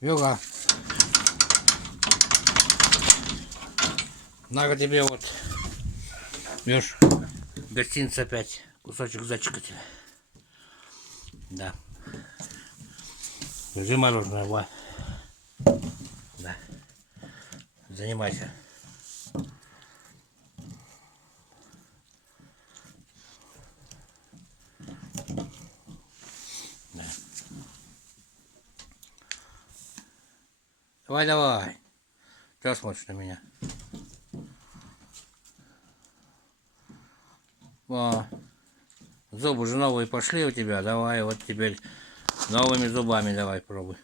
Юга, на тебе вот, видишь, гостиница опять, кусочек зайчика тебе. Да. Держи мороженое, вот. Да. Занимайся. Да. Давай, давай. Что смотришь на меня? О, зубы же новые пошли у тебя. Давай, вот теперь новыми зубами давай пробуй.